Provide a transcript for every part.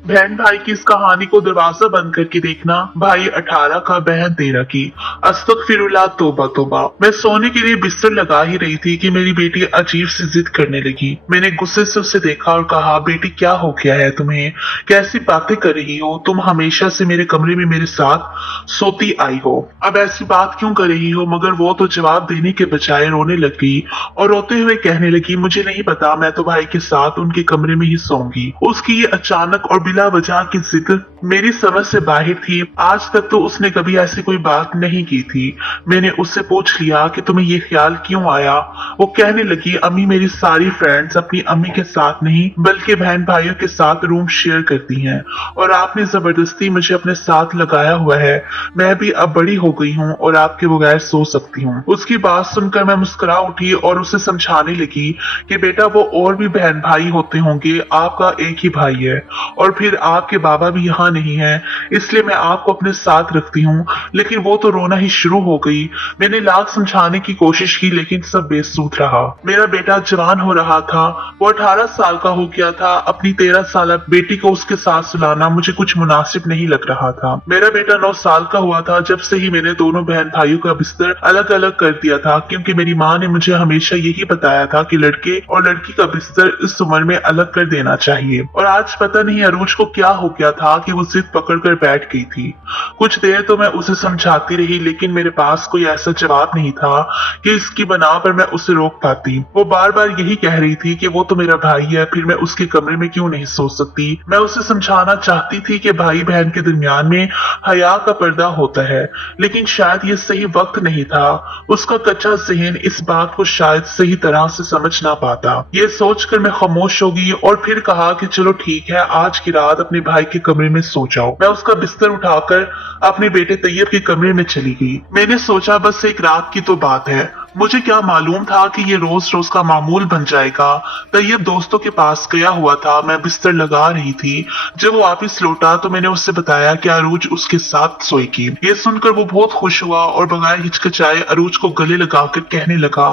बहन भाई की इस कहानी को दरवाजा बंद करके देखना। भाई 18 का, बहन 13 की। अस्तगफिरुल्लाह, तौबा तौबा। मैं सोने के लिए बिस्तर लगा ही रही थी कि मेरी बेटी अजीब सी जिद करने लगी। मैंने गुस्से से उसे देखा और कहा, बेटी क्या हो गया है तुम्हें? कैसी बातें कर रही हो? तुम हमेशा से मेरे कमरे में मेरे साथ सोती आई हो, अब ऐसी बात क्यों कर रही हो? मगर वो तो जवाब देने के बजाय रोने लग गई और रोते हुए कहने लगी, मुझे नहीं पता, मैं तो भाई के साथ उनके कमरे में ही सोऊंगी। उसकी ये अचानक और बिला वजह की जिद मेरी समझ से बाहर थी। आज तक तो उसने कभी ऐसी कोई बात नहीं की थी। मैंने उससे पूछ लिया कि तुम्हें ये ख्याल क्यों आया? वो कहने लगी, अम्मी मेरी सारी फ्रेंड्स अपनी अम्मी के साथ नहीं बल्कि बहन भाइयों के साथ रूम शेयर करती हैं और आपने जबरदस्ती मुझे अपने साथ लगाया हुआ है। मैं भी अब बड़ी हो गई हूँ और आपके बगैर सो सकती हूँ। उसकी बात सुनकर मैं मुस्कुरा उठी और उसे समझाने लगी कि बेटा वो और भी बहन भाई होते होंगे, आपका एक ही भाई है और फिर आपके बाबा भी यहाँ नहीं है, इसलिए मैं आपको अपने साथ रखती हूँ। लेकिन वो तो रोना ही शुरू हो गई। मैंने लाख समझाने की कोशिश की लेकिन सब बेसूद रहा। मेरा बेटा जवान हो रहा था, वो 18 साल का हो गया था। अपनी 13 साल बेटी को उसके साथ सुलाना मुझे कुछ मुनासिब नहीं लग रहा था। मेरा बेटा 9 साल का हुआ था जब से ही मैंने दोनों बहन भाइयों का बिस्तर अलग अलग कर दिया था, क्योंकि मेरी माँ ने मुझे हमेशा यही बताया था कि लड़के और लड़की का बिस्तर इस उम्र में अलग कर देना चाहिए। और आज पता नहीं अरूज को क्या हो गया था कि वो जिद पकड़ कर बैठ गई थी। कुछ देर तो मैं उसे समझाती रही लेकिन मेरे पास कोई ऐसा जवाब नहीं था कि इसकी बना पर मैं उसे रोक पाती। वो बार बार यही कह रही थी कि वो तो मेरा भाई है, फिर मैं उसके कमरे में क्यों नहीं सो सकती। मैं उसे समझाना चाहती थी कि भाई बहन के दरमियान में हया का पर्दा होता है, लेकिन शायद ये सही वक्त नहीं था। उसका कच्चा जहन इस बात को शायद सही तरह से समझ ना पाता। ये सोचकर मैं खामोश हो गई और फिर कहा कि चलो ठीक है, आज की रात अपने भाई के कमरे में सो जाओ। मैं उसका बिस्तर उठाकर अपने बेटे तैयब के कमरे में चली गई। मैंने सोचा बस एक रात की तो बात है, मुझे क्या मालूम था कि ये रोज रोज का मामूल बन जाएगा। तैयब दोस्तों के पास गया हुआ था, मैं बिस्तर लगा रही थी। जब वो वापिस लौटा तो मैंने उससे बताया कि अरूज उसके साथ सोएगी। ये सुनकर वो बहुत खुश हुआ और बगैर हिचकिचाए अरूज को गले लगाकर कहने लगा,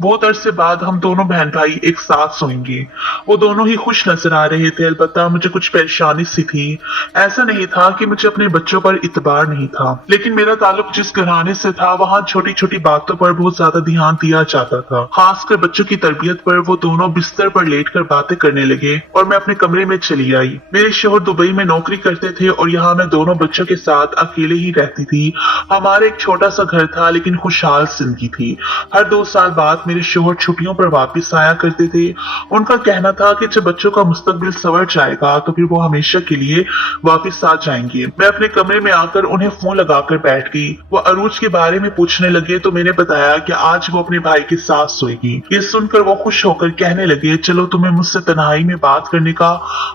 बहुत अरसे बाद हम दोनों बहन भाई एक साथ सोएंगे। वो दोनों ही खुश नजर आ रहे थे, अलबत्ता मुझे कुछ परेशानी सी थी। ऐसा नहीं था कि मुझे अपने बच्चों पर इतबार नहीं था, लेकिन मेरा ताल्लुक जिस घराने से था वहाँ छोटी छोटी बातों पर बहुत ज्यादा ध्यान दिया जाता था, खासकर बच्चों की तरबियत पर। वो दोनों बिस्तर पर लेटकर बातें करने लगे और मैं अपने कमरे में चली आई। मेरे शोहर दुबई में नौकरी करते थे और यहाँ मैं दोनों बच्चों के साथ अकेले ही रहती थी। हमारे एक छोटा सा घर था लेकिन खुशहाल जिंदगी थी। हर 2 साल बाद मेरे शोहर छुट्टियों पर वापस आया करते थे। उनका कहना था कि जब बच्चों का मुस्तकबिल संवर जाएगा तो फिर वो हमेशा के लिए वापस आ जाएंगे। मैं अपने कमरे में आकर उन्हें फोन लगाकर बैठ गई। वो अरूज के बारे में पूछने लगे तो मैंने बताया कि आज वो अपने भाई के साथ सोएगी। ये सुनकर वो खुश होकर कहने लगे, चलो तुम्हें मुझसे तन्हाई में बात करने का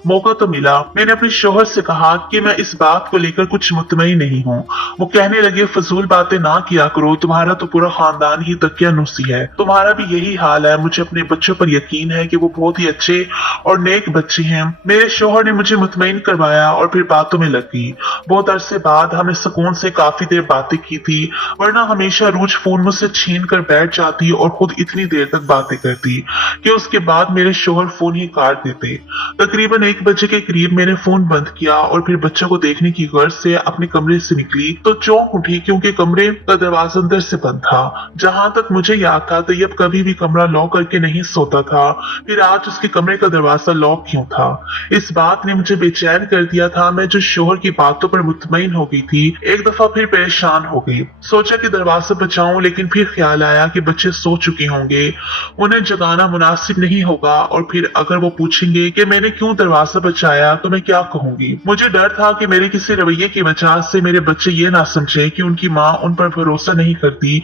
मौका तो मिला। मैंने अपने शोहर से कहा कि मैं इस बात को लेकर कुछ मुतमईन नहीं हूँ। वो कहने लगे, फजूल बातें ना किया करो, तुम्हारा तो पूरा खानदान ही तकियानुसी है, तुम्हारा भी यही हाल है। मुझे अपने बच्चों पर यकीन है कि वो बहुत ही अच्छे और नेक बच्चे हैं। मेरे शोहर ने मुझे मुतमईन करवाया और फिर बातों में लग गई। बहुत अरसे बाद हमें सुकून से काफी देर बातें की थी, वरना हमेशा रूज फोन मुझसे छीन कर बैठ जाती और खुद इतनी देर तक बातें करती कि उसके बाद मेरे शोहर फोन ही काट देते। तकरीबन 1 बजे के करीब मैंने फोन बंद किया और फिर बच्चों को देखने की गर्ज से अपने कमरे से निकली तो चौंक उठी, क्योंकि कमरे का दरवाजा अंदर से बंद था। जहां तक मुझे याद था तैयब कभी भी कमरा लॉक करके नहीं सोता था, फिर आज उसके कमरे का दरवाजा लॉक क्यों था? इस बात ने मुझे बेचैन कर दिया था। मैं जो शोहर की बातों पर मुतमईन हो गई थी, एक दफा फिर परेशान हो गई। सोचा कि दरवाजा बचाऊं, लेकिन फिर ख्याल आया कि बच्चे सो चुके होंगे, उन्हें जगाना मुनासिब नहीं होगा और फिर अगर वो पूछेंगे कि मैंने क्यों दरवाजा बचाया तो मैं क्या कहूंगी। मुझे डर था कि मेरे किसी रवैये की वजह से मेरे बच्चे ये ना समझे कि उनकी माँ उन पर भरोसा नहीं करती।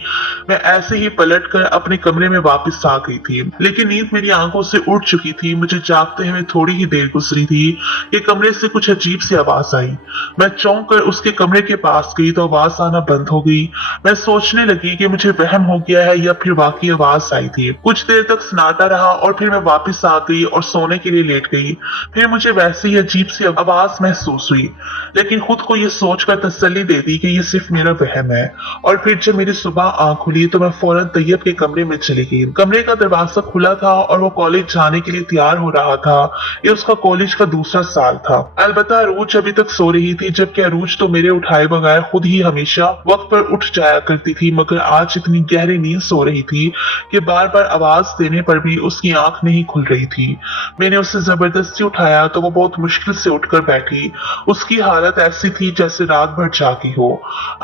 मैं ऐसे ही पलट कर अपने कमरे में वापस आ गई थी, लेकिन नींद मेरी आंखों से उड़ चुकी थी। मुझे जागते हुए थोड़ी ही देर गुजरी थी कि कमरे से कुछ अजीब सी आवाज आई। मैं चौंक कर उसके कमरे के पास गई तो आवाज आना बंद हो गई। मैं सोचने लगी कि मुझे वहम हो गया गया है या फिर वाकई आवाज आई थी। कुछ देर तक सन्नाटा रहा और फिर मैं वापस आ गई और सोने के लिए लेट गई। फिर मुझे वैसे ही अजीब सी आवाज महसूस हुई, लेकिन खुद को ये सोचकर तसल्ली दे दी कि ये सिर्फ मेरा वहम है। और फिर जब मेरी सुबह आंख खुली तो मैं फौरन तैयब के कमरे में चली गई। कमरे का दरवाजा खुला था और वो कॉलेज जाने के लिए तैयार हो रहा था। ये उसका कॉलेज का दूसरा साल था। अलबत्ता अरूज अभी तक सो रही थी, जबकि अरूज तो मेरे उठाए बगैर खुद ही हमेशा वक्त पर उठ जाया करती थी, मगर आज इतनी गहरी नींद सो रही थी कि बार बार आवाज देने पर भी उसकी आंख नहीं खुल रही थी। मैंने उसे जबरदस्ती उठाया तो वो बहुत मुश्किल से उठकर बैठी। उसकी हालत ऐसी थी जैसे रात भर जागी हो।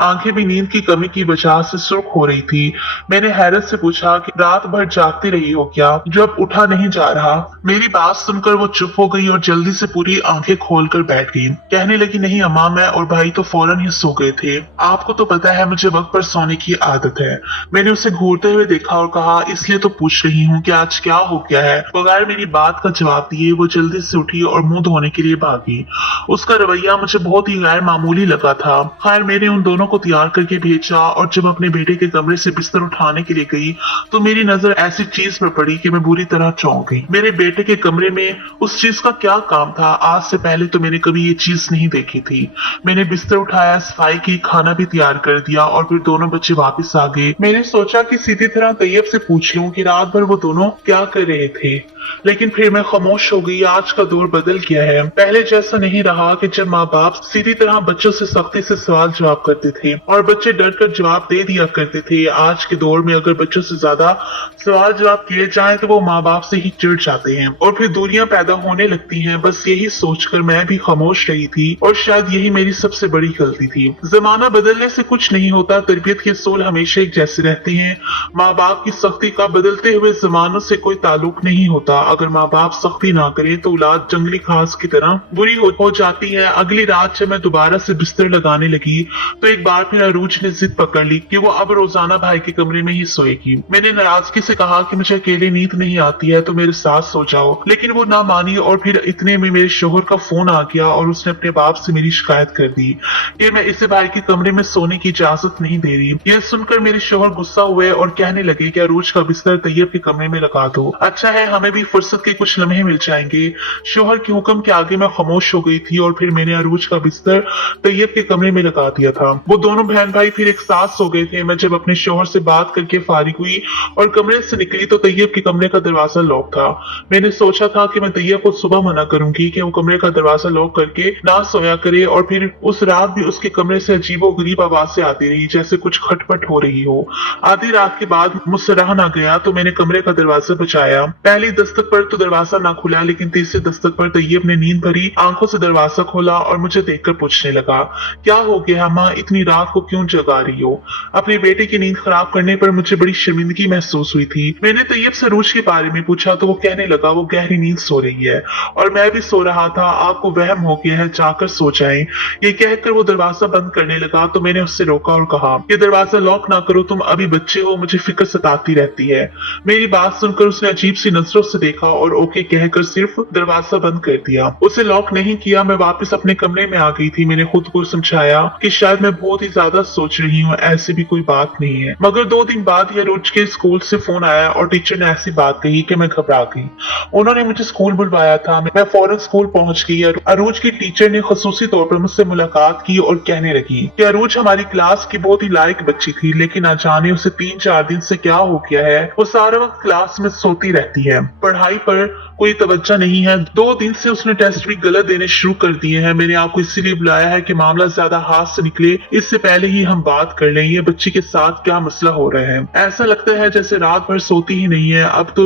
आंखें भी नींद की कमी की वजह से सुर्ख हो रही थी। मैंने हैरत से पूछा कि रात भर जागती रही हो क्या, जो अब उठा नहीं जा रहा? मेरी बात सुनकर वो चुप हो गई और जल्दी से पूरी आंखें खोलकर बैठ गई। कहने लगी, नहीं अम्मा, मैं और भाई तो फौरन ही सो गए थे। आपको तो पता है मुझे वक्त पर सोने की आदत है। मैंने उसे घूरते हुए देखा और कहा, इसलिए तो पूछ रही हूँ कि आज क्या हो गया है। बगैर मेरी बात का जवाब दिए वो जल्दी से उठी और मुंह धोने के लिए भागी। उसका रवैया मुझे बहुत ही गैर मामूली लगा था। खैर, मैंने उन दोनों को तैयार करके भेजा और जब अपने बेटे के कमरे से बिस्तर उठाने के लिए गई तो मेरी नजर ऐसी चीज पर पड़ी कि मैं बुरी तरह चौंक गई। मेरे बेटे के कमरे में उस चीज का क्या काम था? आज से पहले तो मैंने कभी ये चीज नहीं देखी थी। मैंने बिस्तर उठाया, सफाई की, खाना भी तैयार कर दिया और फिर दोनों बच्चे वापस आ गए। मैंने सोचा कि सीधी तरह तैयब से पूछ लूं कि रात भर वो दोनों क्या कर रहे थे, लेकिन फिर मैं खामोश हो गई। आज का दौर बदल गया है। पहले जैसा नहीं रहा कि जब माँ बाप सीधी तरह बच्चों से सख्ती से सवाल जवाब करते थे और बच्चे डर कर जवाब दे दिया करते थे। आज के दौर में अगर बच्चों से ज्यादा सवाल जवाब किए जाएं तो वो माँ बाप से ही चिढ़ जाते हैं और फिर दूरियां पैदा होने लगती हैं। बस यही सोचकर मैं भी खामोश रही थी और शायद यही मेरी सबसे बड़ी गलती थी। जमाना बदलने से कुछ नहीं होता, तरबियत के असूल हमेशा एक जैसे रहते हैं। माँ बाप की सख्ती का बदलते हुए जमानों से कोई ताल्लुक नहीं होता। अगर माँ बाप सख्ती ना करें तो औलाद जंगली घास की तरह बुरी हो जाती है। अगली रात जब मैं दोबारा से बिस्तर लगाने लगी तो एक बार फिर अरूज ने जिद पकड़ ली कि वो अब रोजाना भाई के कमरे में ही सोएगी। मैंने नाराजगी से कहा कि मुझे अकेले नींद नहीं आती है तो मेरे साथ सो जाओ, लेकिन वो ना मानी और फिर इतने में मेरे शोहर का फोन आ गया और उसने अपने बाप से मेरी शिकायत कर दी कि मैं इसे भाई के कमरे में सोने की इजाजत नहीं दे रही। यह सुनकर मेरे शोहर गुस्सा हुए और कहने लगे कि अरूज का बिस्तर तैयब के कमरे में लगा दो। अच्छा है, हमें भी फुर्सत के कुछ लम्हे मिल जाएंगे। शोहर के हुक्म के आगे मैं खामोश हो गई थी और फिर मैंने अरूज का बिस्तर तैयब के कमरे में लगा दिया था। वो दोनों बहन भाई फिर एक साथ सो गए थे। मैं जब अपने शोहर से बात करके फारिग हुई और कमरे से निकली तो तैयब के कमरे का दरवाजा लॉक था। मैंने सोचा था कि मैं तैयब को सुबह मना करूंगी कि वो कमरे का दरवाजा लॉक करके ना सोया करे, और फिर उस रात भी उसके कमरे से अजीबोगरीब आवाजें आती रही जैसे कुछ खटपट हो रही हो। आधी रात के बाद मुझसे रहा ना गया तो मैंने कमरे का दरवाजा बचाया। पहली दस्तक पर तो दरवाजा ना खुला, लेकिन तीसरी दस्तक पर तैयब ने नींद भरी आंखों से दरवाजा खोला और मुझे देखकर पूछने लगा, क्या हो गया माँ, इतनी रात को क्यों जगा रही हो? अपने बेटे की नींद खराब करने पर मुझे बड़ी शर्मिंदगी महसूस हुई थी। मैंने तैयब से अरूज के बारे में पूछा तो वो कहने लगा वो गहरी नींद सो रही है और मैं भी सो रहा था। आपको वहम हो गया है, जाकर सो जाएं। ये कहकर वो दरवाजा बंद करने लगा तो मैंने उससे रोका और कहा कि दरवाजा लॉक ना करो, तुम अभी बच्चे हो, मुझे फिक्र सताती रहती है। मेरी बात सुनकर उसने अजीब सी नजरों से देखा और ओके कहकर सिर्फ दरवाजा बंद कर दिया। उसे लॉक नहीं किया। मैं वापस अपने कमरे में आ गई थी। मैंने खुद को समझाया कि शायद मैं बहुत ही ज्यादा सोच रही हूँ, ऐसी भी कोई बात नहीं है। मगर 2 दिन बाद ही अरूज के स्कूल से फोन आया और टीचर ने ऐसी बात कही कि मैं घबरा गई। उन्होंने मुझे स्कूल बुलवाया था। मैं फौरन स्कूल पहुंच गई। अरूज की टीचर ने खसूसी तौर पर मुझसे मुलाकात की और कहने लगी कि अरूज हमारी क्लास की बहुत ही लायक बच्ची थी, लेकिन न जाने उसे 3-4 दिन से क्या हो गया है। वो सारा वक्त क्लास में सोती रहती है, पढ़ाई पर कोई तवज्जो नहीं है। 2 दिन से उसने टेस्ट भी गलत देने शुरू कर दिए हैं। मैंने आपको इसीलिए बुलाया है कि मामला ज्यादा हाथ से निकले इससे पहले ही हम बात कर लें। ये बच्ची के साथ क्या मसला हो रहा है? ऐसा लगता है जैसे रात भर सोती ही नहीं है। अब तो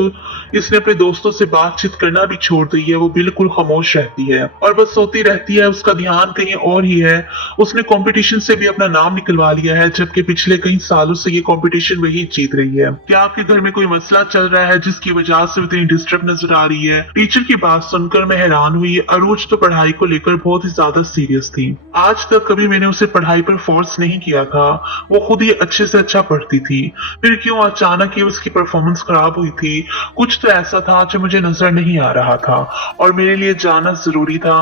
इसने अपने दोस्तों से बातचीत करना भी छोड़ दी है। वो बिल्कुल खामोश रहती है और बस सोती रहती है। उसका ध्यान कहीं और ही है। उसने कंपटीशन से भी अपना नाम निकलवा लिया है, जबकि पिछले कई सालों से ये कंपटीशन वही जीत रही है। क्या आपके घर में कोई मसला चल रहा है जिसकी वजह से इतनी डिस्टर्ब नजर आ रही है? टीचर की बात सुनकर मैं हैरान हुई। अरूज तो पढ़ाई को लेकर बहुत ही ज्यादा सीरियस थी। आज तक कभी मैंने उसे पढ़ाई पर फोर्स नहीं किया था। वो खुद ही अच्छे से अच्छा पढ़ती थी। फिर क्यों अचानक ही उसकी परफॉर्मेंस खराब हुई थी? कुछ तो ऐसा था जो मुझे नजर नहीं आ रहा था और मेरे लिए जानना जरूरी था।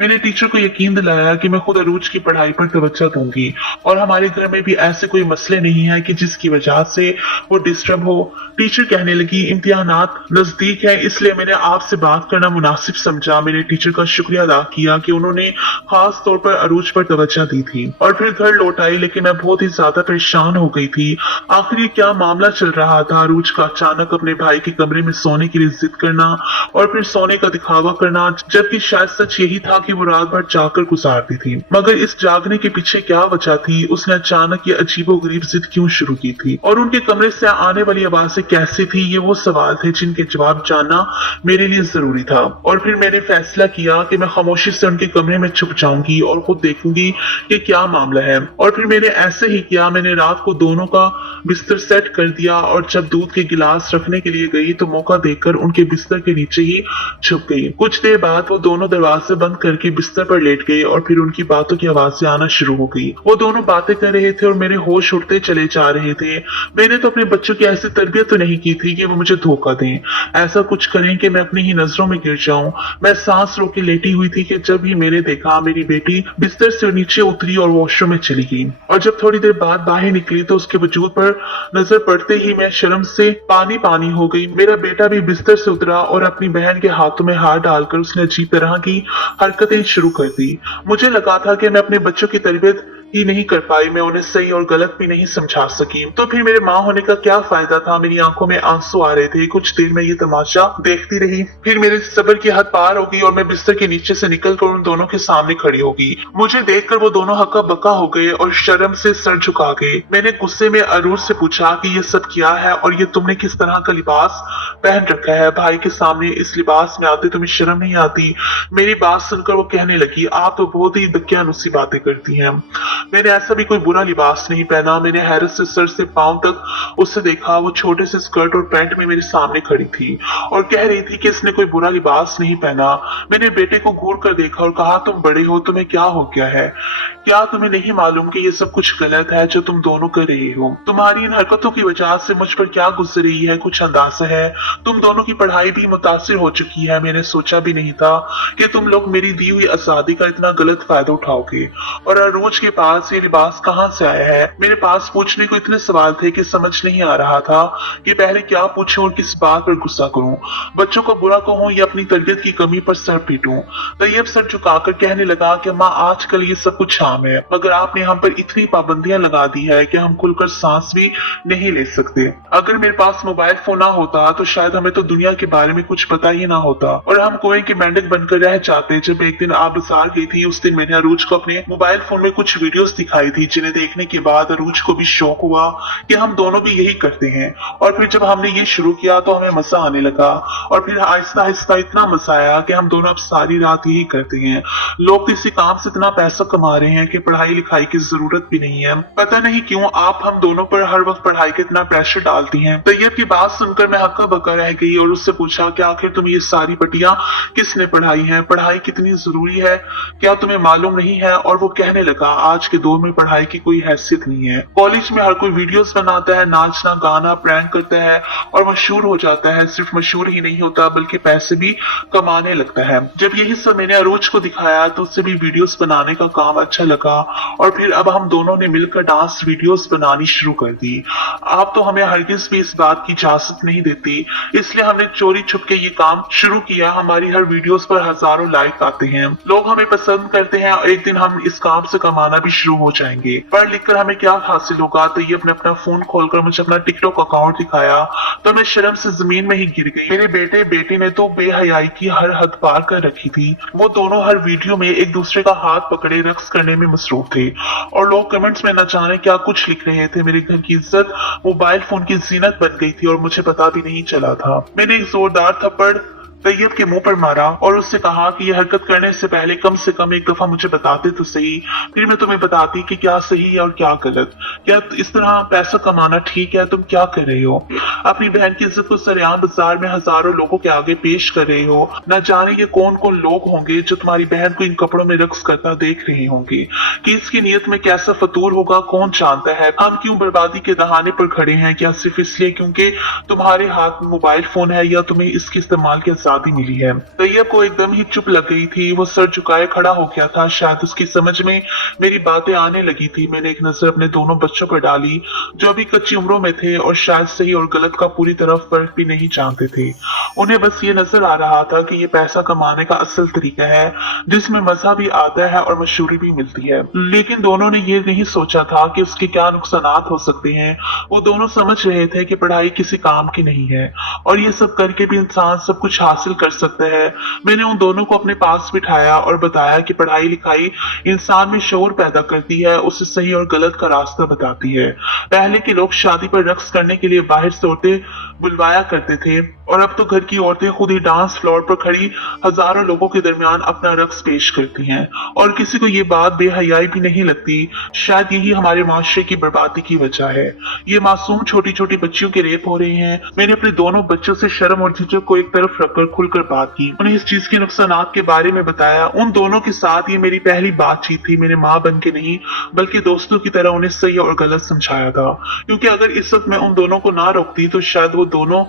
मैंने टीचर को यकीन दिलाया कि मैं खुद अरूज की पढ़ाई पर तवज्जो दूंगी और हमारे घर में भी ऐसे कोई मसले नहीं है कि जिसकी वजह याद से वो डिस्टर्ब हो। टीचर कहने लगी, इम्तिहानात नजदीक है इसलिए मैंने आपसे बात करना मुनासिब समझा। मैंने टीचर का शुक्रिया अदा किया कि उन्होंने खास तौर पर अरूज पर तवज्जो दी थी और फिर घर लौट आई, लेकिन मैं बहुत ही ज्यादा परेशान हो गई थी। आखिर ये क्या मामला चल रहा था? अरूज का अचानक अपने भाई के कमरे में सोने के लिए जिद करना और फिर सोने का दिखावा करना, जबकि शायद सच यही था कि वो रात भर जाकर गुजारती थी। मगर इस जागने के पीछे क्या वजह थी? उसने अचानक ये अजीबोगरीब जिद क्यों शुरू की थी और उनके कमरे से आने वाली आवाजें कैसी थी? ये वो सवाल थे जिनके जवाब जानना मेरे लिए जरूरी था। और फिर मैंने फैसला किया कि मैं खामोशी से उनके कमरे में छुप जाऊंगी और खुद देखूंगी कि क्या मामला है। और फिर मैंने ऐसे ही किया। मैंने रात को दोनों का बिस्तर सेट कर दिया और जब दूध के गिलास रखने के लिए गई तो मौका देखकर उनके बिस्तर के नीचे ही छुप गई। कुछ देर बाद वो दोनों दरवाजे बंद करके बिस्तर पर लेट गए और फिर उनकी बातों की आवाजें आना शुरू हो गई। वो दोनों बातें कर रहे थे और मेरे होश उड़ते चले जा रहे थे। मैंने तो अपने बच्चों की ऐसी तरबियत तो नहीं की थी कि वो मुझे धोखा दें, ऐसा कुछ करें कि मैं अपनी ही नजरों में गिर जाऊं। मैं सांस रोके लेटी हुई थी कि जब ही मैंने देखा मेरी बेटी बिस्तर से नीचे उतरी और वॉशरूम में चली गई। और जब थोड़ी देर बाद बाहर निकली तो उसके वजूद पर नजर पड़ते ही मैं शर्म से पानी पानी हो गई। मेरा बेटा भी बिस्तर से उतरा और अपनी बहन के हाथों में हाथ डालकर उसने अजीब तरह की हरकतें शुरू कर दी। मुझे लगा था कि मैं अपने बच्चों की तरबियत ही नहीं कर पाई, मैं उन्हें सही और गलत भी नहीं समझा सकी। तो फिर मेरे माँ होने का क्या फायदा था? मेरी आंखों में आंसू आ रहे थे। कुछ देर में ये तमाशा देखती रही, फिर मेरे सब्र की हद पार हो गई और मैं बिस्तर के नीचे से निकलकर उन दोनों के सामने खड़ी हो गई। मुझे देखकर वो दोनों हक्का बक्का हो गए और शर्म से सर झुका गए। मैंने गुस्से में अरूज से पूछा कि ये सब क्या है और ये तुमने किस तरह का लिबास पहन रखा है? भाई के सामने इस लिबास में आते तुम्हें शर्म नहीं आती? मेरी बात सुनकर वो कहने लगी, आप तो बहुत ही दकियानुसी बातें करती हैं। मैंने ऐसा भी कोई बुरा लिबास नहीं पहना। मैंने हैरत से सर से पांव तक उससे देखा। वो छोटे से स्कर्ट और पैंट में मेरे सामने खड़ी थी और कह रही थी कि इसने कोई बुरा लिबास नहीं पहना। मैंने बेटे को घूर कर देखा और कहा, तुम बड़े हो, तुम्हें क्या हो गया है? क्या तुम्हें नहीं मालूम कि ये सब कुछ गलत है जो तुम दोनों कर रही हो? तुम्हारी इन हरकतों की वजह से मुझ पर क्या गुजर रही है कुछ अंदाजा है? तुम दोनों की पढ़ाई भी मुतासिर हो चुकी है। मैंने सोचा भी नहीं था कि तुम लोग मेरी दी हुई आजादी का इतना गलत फायदा उठाओगे। और अरूज के पास ये लिबास कहाँ से आया है? मेरे पास पूछने को इतने सवाल थे कि समझ नहीं आ रहा था कि पहले क्या पूछूं और किस बात पर गुस्सा करूं। बच्चों को बुरा कहूं या अपनी तरबियत की कमी पर सर पीटूं। तैयब सर झुकाकर कहने लगा कि माँ, आजकल ये सब कुछ आम है, मगर आपने हम पर इतनी पाबंदियां लगा दी है कि हम खुलकर सांस भी नहीं ले सकते। अगर मेरे पास मोबाइल फोन ना होता तो शायद हमें तो दुनिया के बारे में कुछ पता ही ना होता और हम कुएं के मेंढक बनकर रह जाते। जब एक दिन आप बाजार गई थी, उस दिन मैंने अरूज को अपने मोबाइल फोन में कुछ वीडियोस दिखाई थी, जिन्हें देखने के बाद अरूज को भी शौक हुआ कि हम दोनों भी यही करते हैं। और फिर जब हमने ये शुरू किया तो हमें मजा आने लगा और फिर आहिस्ता आहिस्ता इतना मजा आया कि हम दोनों अब सारी रात यही करते हैं। लोग तो इसी काम से इतना पैसा कमा रहे हैं कि पढ़ाई लिखाई की जरूरत भी नहीं है। पता नहीं क्यों आप हम दोनों पर हर वक्त पढ़ाई का इतना प्रेशर डालती हैं। तैयब की बात सुनकर मैं हक्का बक्का रह गई और उससे पूछा कि आखिर तुम्हें ये सारी पटियां किसने पढ़ाई है? पढ़ाई कितनी जरूरी है, क्या तुम्हें मालूम नहीं है? और वो कहने लगा, आज के दौर में पढ़ाई की कोई हैसियत नहीं है। कॉलेज में हर कोई वीडियोस बनाता है, नाचना गाना प्रैंक करता है और मशहूर हो जाता है। सिर्फ मशहूर ही नहीं होता बल्कि पैसे भी कमाने लगता है। जब यही सब मैंने अरूज को दिखाया तो उससे भी वीडियोस बनाने का काम अच्छा लगा और फिर अब हम दोनों ने मिलकर डांस वीडियोस बनानी शुरू कर दी। आप तो हमें हरगिज भी इस बात की इजाजत नहीं देती, इसलिए हमने चोरी छुप के ये काम शुरू किया। हमारी हर वीडियोस पर हजारों लाइक आते हैं, लोग हमें पसंद करते हैं और एक दिन हम इस काम से कमाना भी शुरू हो जाएंगे। पढ़ लिख कर हमें क्या हासिल होगा? तो ये अपना फोन खोलकर मुझे अपना टिकटॉक अकाउंट दिखाया तो मैं शर्म से जमीन में ही गिर गई। मेरे बेटे बेटी ने तो बेहयाई की हर हद पार कर रखी थी। वो दोनों हर वीडियो में एक दूसरे का हाथ पकड़े रक्स करने में मसरूफ थे और लोग कमेंट्स में न जाने क्या कुछ लिख रहे थे। मेरे घर की इज्जत मोबाइल फोन की जीनत बन गई थी और मुझे पता भी नहीं चला था। मैंने एक जोरदार थप्पड़ तैयब के मुंह पर मारा और उससे कहा कि यह हरकत करने से पहले कम से कम एक दफा मुझे बताते तो सही, फिर मैं तुम्हें बताती कि क्या सही है और क्या गलत। क्या इस तरह पैसा कमाना ठीक है? तुम क्या कर रहे हो? अपनी बहन की इज्जत को सरेआम बाजार में हजारों लोगों के आगे पेश कर रहे हो। न जाने ये कौन कौन लोग होंगे जो तुम्हारी बहन को इन कपड़ों में रक्स करता देख रहे होंगे। कि इसकी नीयत में कैसा फतूर होगा कौन जानता है। हम क्यों बर्बादी के दहाने पर खड़े हैं? क्या सिर्फ इसलिए क्योंकि तुम्हारे हाथ में मोबाइल फोन है या तुम्हें इसके इस्तेमाल की आजादी मिली है? तैयब को एकदम ही चुप लग गई थी। वो सर झुकाए खड़ा हो गया था। शायद उसकी समझ में मेरी बातें आने लगी थी। मैंने एक नजर अपने दोनों बच्चों पर डाली जो अभी कच्ची उम्रों में थे और शायद सही और गलत का पूरी तरह फर्क भी नहीं जानते थे। उन्हें बस ये नजर आ रहा था कि ये पैसा कमाने का असल तरीका है जिसमें मजा भी आता है और मशहूरी भी मिलती है, लेकिन दोनों ने ये नहीं सोचा था कि उसके क्या नुकसानात हो सकते हैं। वो दोनों समझ रहे थे कि पढ़ाई किसी काम की नहीं है और ये सब करके भी इंसान सब कुछ हासिल कर सकता है। मैंने उन दोनों को अपने पास बिठाया और बताया कि पढ़ाई लिखाई इंसान में शौर पैदा करती है, उसे सही और गलत का रास्ता बताती है। पहले के लोग शादी पर रक्स करने के लिए बाहर से औरतें बुलवाया करते थे और अब तो घर की औरतें खुद ही डांस फ्लोर पर खड़ी हजारों लोगों के दरमियान अपना रक्स पेश करती हैं और किसी को ये बात बेहयाई भी नहीं लगती। शायद यही हमारे माशरे की बर्बादी की वजह है। ये मासूम छोटी छोटी बच्चियों के रेप हो रहे हैं। मैंने अपने दोनों बच्चों से शर्म और झिझक को एक तरफ रखकर खुलकर बात की, उन्हें इस चीज के नुकसानात के बारे में बताया। उन दोनों के साथ ये मेरी पहली बातचीत थी। मैंने माँ बन के नहीं बल्कि दोस्तों की तरह उन्हें सही और गलत समझाया था, क्योंकि अगर इस वक्त मैं उन दोनों को ना रोकती तो शायद वो दोनों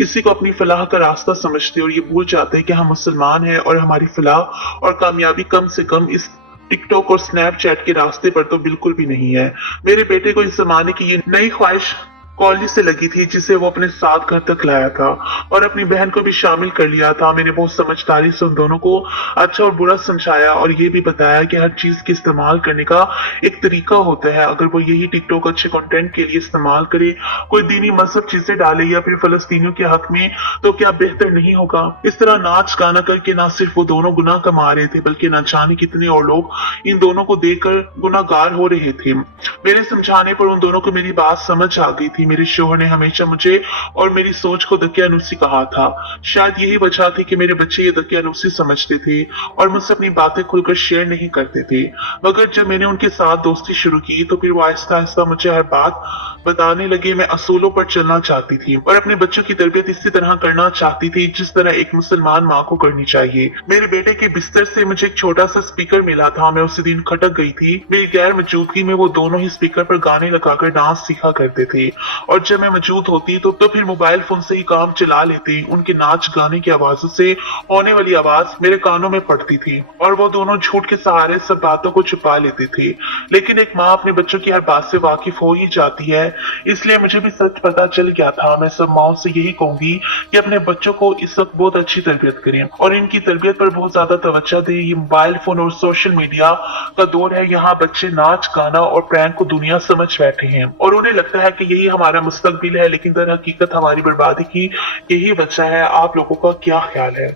इसी को अपनी फलाह का रास्ता समझते और ये भूल जाते कि हम मुसलमान हैं और हमारी फलाह और कामयाबी कम से कम इस टिकटॉक और स्नैपचैट के रास्ते पर तो बिल्कुल भी नहीं है। मेरे बेटे को इस जमाने की ये नई ख्वाहिश कॉलेज से लगी थी जिसे वो अपने साथ घर तक लाया था और अपनी बहन को भी शामिल कर लिया था। मैंने बहुत समझदारी से उन दोनों को अच्छा और बुरा समझाया और ये भी बताया कि हर चीज के इस्तेमाल करने का एक तरीका होता है। अगर वो यही टिकटॉक अच्छे कंटेंट के लिए इस्तेमाल करे, कोई दीनी मजहब चीजें डाले या फिर फलस्तीनियों के हक में, तो क्या बेहतर नहीं होगा? इस तरह नाच गाना करके ना सिर्फ वो दोनों गुनाह कमा रहे थे बल्कि ना जाने कितने और लोग इन दोनों को देखकर गुनाहगार हो रहे थे। मेरे समझाने पर उन दोनों को मेरी बात समझ आ गई थी। मेरे शोहर ने हमेशा मुझे और मेरी सोच को दकियानूसी कहा था। शायद यही वजह थी कि मेरे बच्चे ये दकियानूसी समझते थे और मुझसे अपनी बातें खुलकर शेयर नहीं करते थे। मगर जब मैंने उनके साथ दोस्ती शुरू की तो फिर वो आहिस्ता आहिस्ता मुझे हर बात बताने लगे। मैं असूलों पर चलना चाहती थी और अपने बच्चों की तरबियत इसी तरह करना चाहती थी जिस तरह एक मुसलमान माँ को करनी चाहिए। मेरे बेटे के बिस्तर से मुझे एक छोटा सा स्पीकर मिला था। मैं उसी दिन खटक गई थी। मेरी गैर मौजूदगी में वो दोनों ही स्पीकर पर गाने लगाकर डांस सीखा करते थे और जब मैं मौजूद होती तो फिर मोबाइल फोन से ही काम चला लेती। उनके नाच गाने की आवाजों से होने वाली आवाज मेरे कानों में पड़ती थी और वो दोनों झूठ के सहारे सब बातों को छुपा लेते थे। लेकिन एक माँ अपने बच्चों की हर बात से वाकिफ हो ही जाती है, इसलिए मुझे भी सच पता चल गया था। मैं सब माओ से यही कहूंगी कि अपने बच्चों को इस वक्त बहुत अच्छी तरबियत करें और इनकी तरबियत पर बहुत ज्यादा तवज्जो दें। ये मोबाइल फोन और सोशल मीडिया का दौर है। यहाँ बच्चे नाच गाना और प्रैंक को दुनिया समझ बैठे हैं और उन्हें लगता है कि यही हमारा मुस्तकबिल है, लेकिन दर हकीकत हमारी बर्बादी की यही वजह है। आप लोगों का क्या ख्याल है?